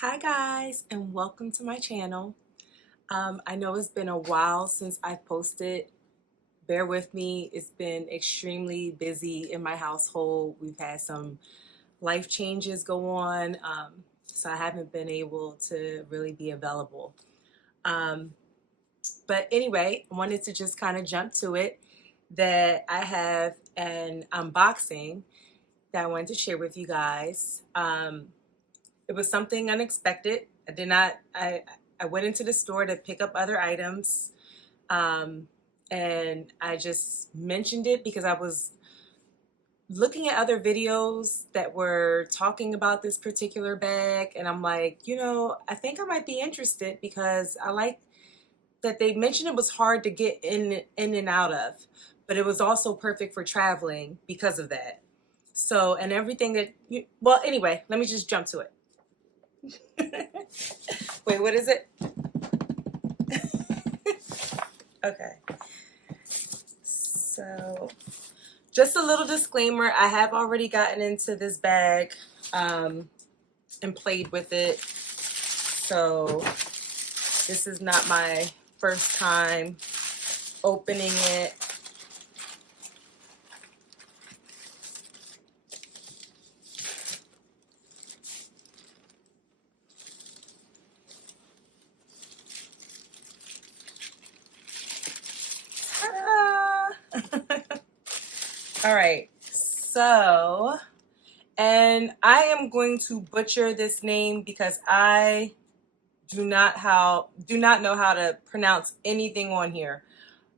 Hi guys, and welcome to my channel. I know it's been a while since I posted. Bear with me, it's been extremely busy in my household. We've had some life changes go on, so I haven't been able to really be available. Um, but anyway, I wanted to just kind of jump to it that I have an unboxing that I wanted to share with you guys. It was something unexpected. I went into the store to pick up other items, and I just mentioned it because I was looking at other videos that were talking about this particular bag, and I'm like, I think I might be interested because I like that they mentioned it was hard to get in and out of, but it was also perfect for traveling because of that. So, and everything well, anyway, let me just jump to it. Wait, what is it? Okay. So, just a little disclaimer. I have already gotten into this bag and played with it. So, this is not my first time opening it. All right, so, and I am going to butcher this name because I do not know how to pronounce anything on here.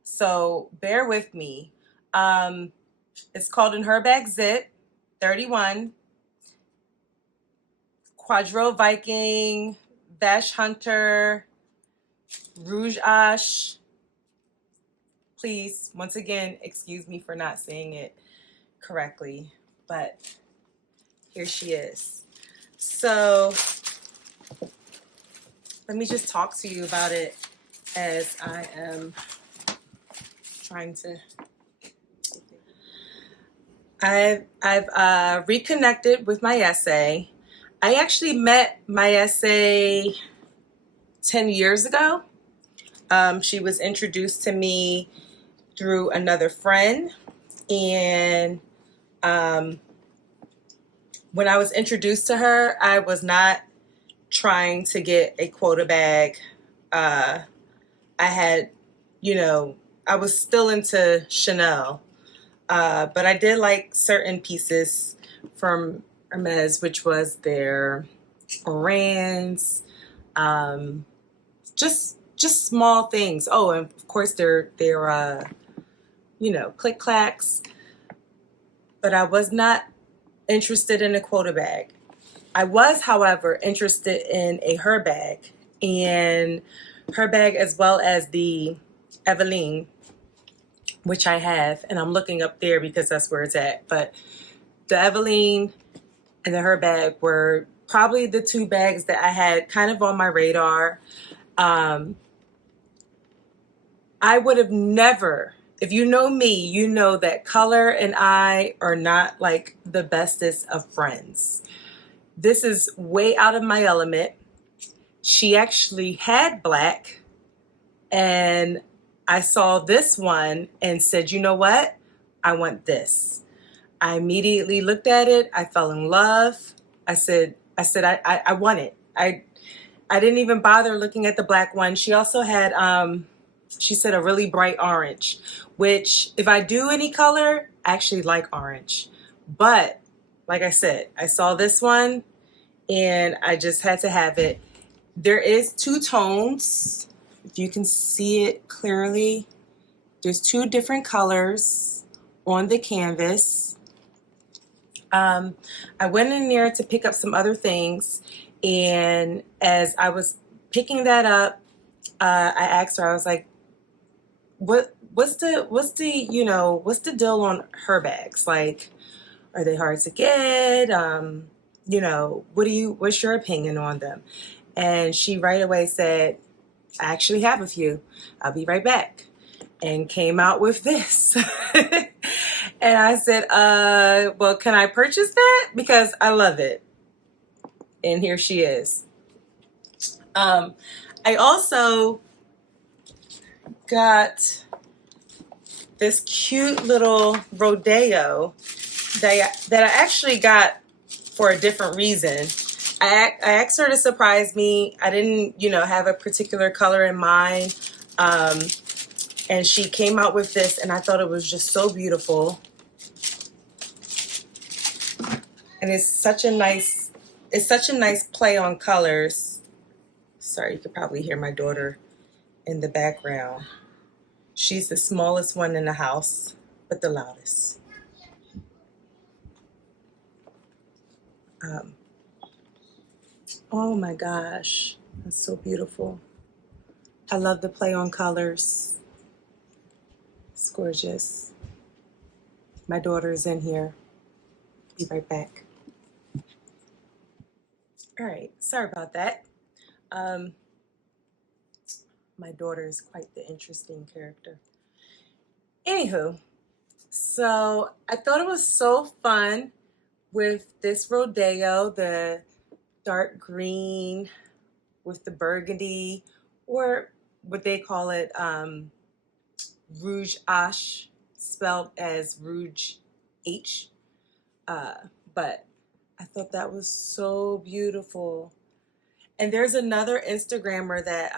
So bear with me. It's called an Herbag Zip 31 Quadro Viking Vash Hunter Rouge. Please, once again, excuse me for not saying it correctly, but here she is. So let me just talk to you about it as I am trying to. I've reconnected with my essay. I actually met my essay 10 years ago. She was introduced to me through another friend, and when I was introduced to her, I was not trying to get a quota bag. I had, I was still into Chanel, but I did like certain pieces from Hermes, which was their Orans, just small things. Oh, and of course their click clacks. But I was not interested in a quota bag. I was, however, interested in a Herbag, and Herbag as well as the Eveline, which I have, and I'm looking up there because that's where it's at. But the Eveline and the Herbag were probably the two bags that I had kind of on my radar. I would have never, if you know me, you know that color and I are not like the bestest of friends. This is way out of my element. She actually had black, and I saw this one and said, you know what? I want this. I immediately looked at it. I fell in love. I said, I want it. I didn't even bother looking at the black one. She also had, she said a really bright orange, which if I do any color, I actually like orange. But like I said, I saw this one and I just had to have it. There is two tones. If you can see it clearly, there's two different colors on the canvas. I went in there to pick up some other things, and as I was picking that up, I asked her, I was like, what's the deal on her bags? Like, are they hard to get? What's your opinion on them? And she right away said, I actually have a few. I'll be right back. And came out with this. And I said, well, can I purchase that? Because I love it. And here she is. I also got this cute little rodeo that I actually got for a different reason. I asked her to surprise me. I didn't, have a particular color in mind. And she came out with this, and I thought it was just so beautiful. And it's such a nice play on colors. Sorry, you could probably hear my daughter in the background. She's the smallest one in the house, but the loudest. Um, oh my gosh, that's so beautiful. I love the play on colors. It's gorgeous. My daughter's in here. Be right back. All right, sorry about that. Um, my daughter is quite the interesting character. Anywho, so I thought it was so fun with this rodeo, the dark green with the burgundy, or what they call it, rouge H, spelled as rouge H. But I thought that was so beautiful. And there's another Instagrammer that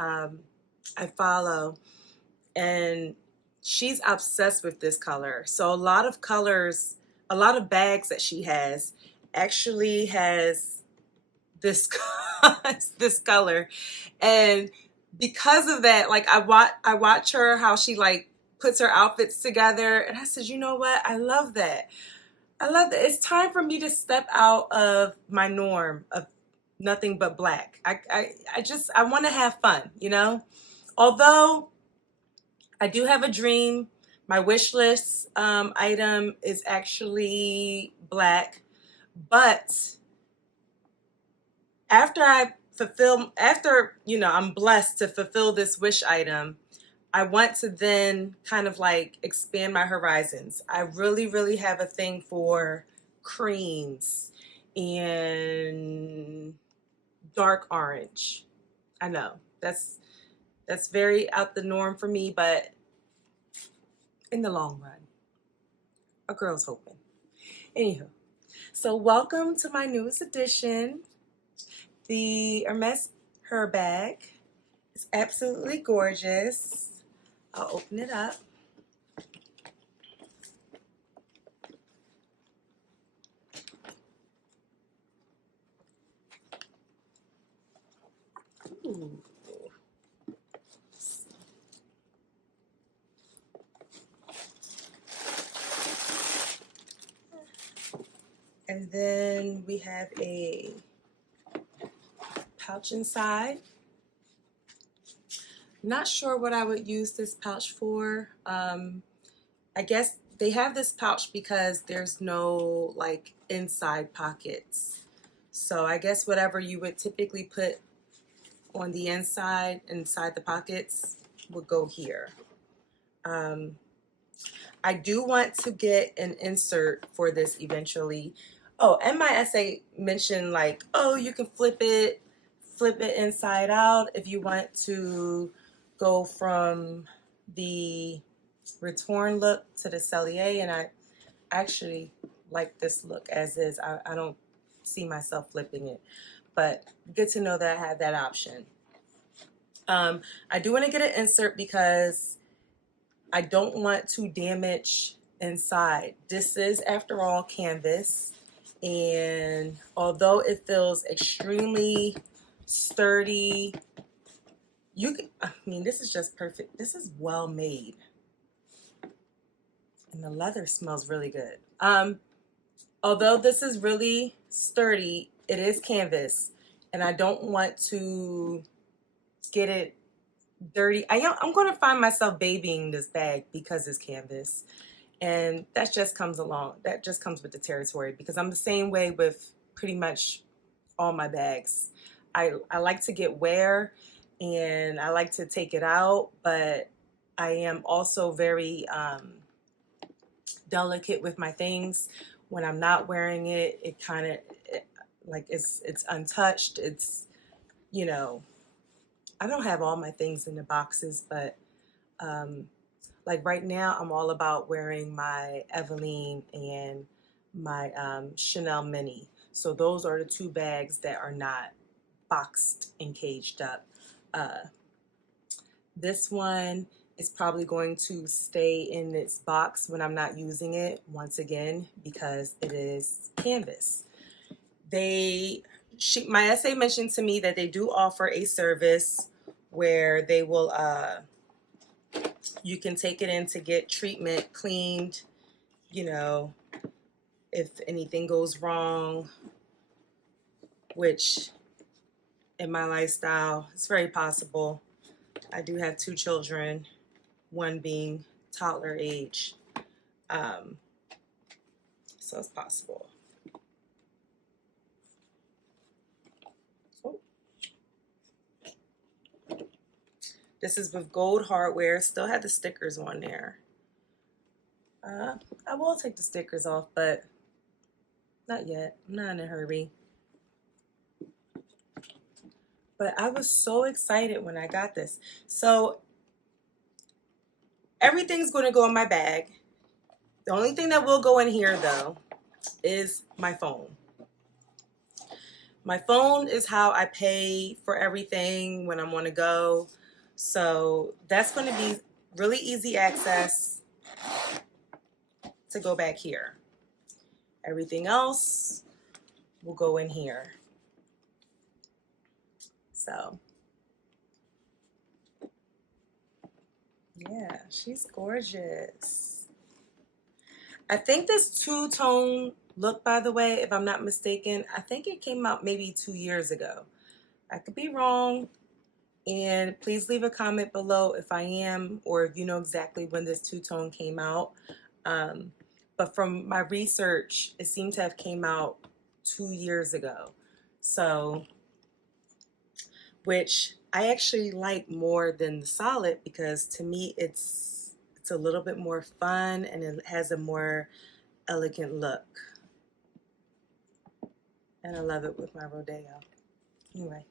I follow, and she's obsessed with this color. So a lot of colors, a lot of bags that she has actually has this this color. And because of that, like I watch her how she like puts her outfits together, and I said, you know what? I love that. I love that. It's time for me to step out of my norm of nothing but black. I want to have fun, Although I do have a dream. My wish list item is actually black, but I'm blessed to fulfill this wish item, I want to then kind of like expand my horizons. I really, really have a thing for creams and dark orange. I know that's very out the norm for me, but in the long run, a girl's hoping. Anywho, so welcome to my newest addition, the Hermes Herbag. It's absolutely gorgeous. I'll open it up. Ooh. And then we have a pouch inside. Not sure what I would use this pouch for. I guess they have this pouch because there's no like inside pockets. So I guess whatever you would typically put on the inside the pockets would go here. I do want to get an insert for this eventually. Oh, and my essay mentioned like, oh, you can flip it inside out if you want to go from the retorn look to the cellier, and I actually like this look as is. I don't see myself flipping it, but good to know that I have that option. I do want to get an insert because I don't want to damage inside. This is, after all, canvas, and although it feels extremely sturdy, this is just perfect. This is well made. And the leather smells really good. Although this is really sturdy, it is canvas, and I don't want to get it dirty. I'm going to find myself babying this bag because it's canvas, and that just comes with the territory, because I'm the same way with pretty much all my bags. I like to get wear, and I like to take it out, but I am also very delicate with my things. When I'm not wearing it kind of like it's untouched. It's I don't have all my things in the boxes, but like right now I'm all about wearing my Eveline and my Chanel Mini. So those are the two bags that are not boxed and caged up. This one is probably going to stay in its box when I'm not using it, once again, because it is canvas. My essay mentioned to me that they do offer a service where they will, you can take it in to get treatment, cleaned, you know, if anything goes wrong, which in my lifestyle, it's very possible. I do have 2 children, one being toddler age, so it's possible. Oh. This is with gold hardware, still had the stickers on there. I will take the stickers off, but not yet. I'm not in a hurry. But I was so excited when I got this. So everything's going to go in my bag. The only thing that will go in here, though, is my phone. My phone is how I pay for everything when I'm on the go. So that's going to be really easy access to go back here. Everything else will go in here. So, yeah, she's gorgeous. I think this two-tone look, by the way, if I'm not mistaken, I think it came out maybe 2 years ago. I could be wrong. And please leave a comment below if I am, or if you know exactly when this two-tone came out. But from my research, it seemed to have came out 2 years ago. So, which I actually like more than the solid, because to me it's a little bit more fun and it has a more elegant look. And I love it with my Rodeo. Anyway.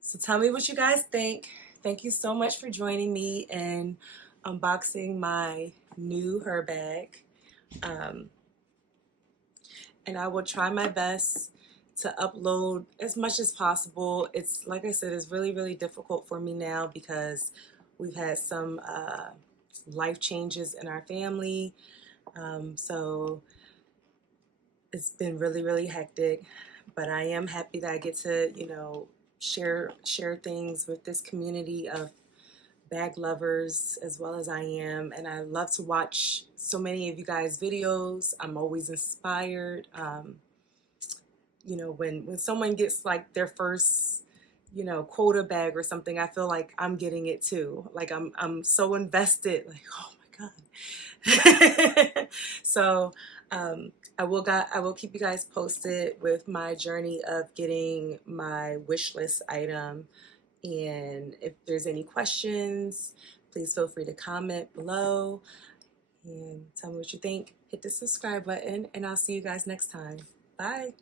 So tell me what you guys think. Thank you so much for joining me in unboxing my new Herbag. And I will try my best to upload as much as possible. It's, like I said, it's really, really difficult for me now because we've had some life changes in our family. So it's been really, really hectic. But I am happy that I get to, you know, share things with this community of bag lovers as well as I am. And I love to watch so many of you guys' videos. I'm always inspired. You know, when someone gets like their first, you know, quota bag or something, I feel like I'm getting it too. Like I'm so invested, like, oh my God. So I will keep you guys posted with my journey of getting my wish list item. And if there's any questions, please feel free to comment below and tell me what you think. Hit the subscribe button, and I'll see you guys next time. Bye.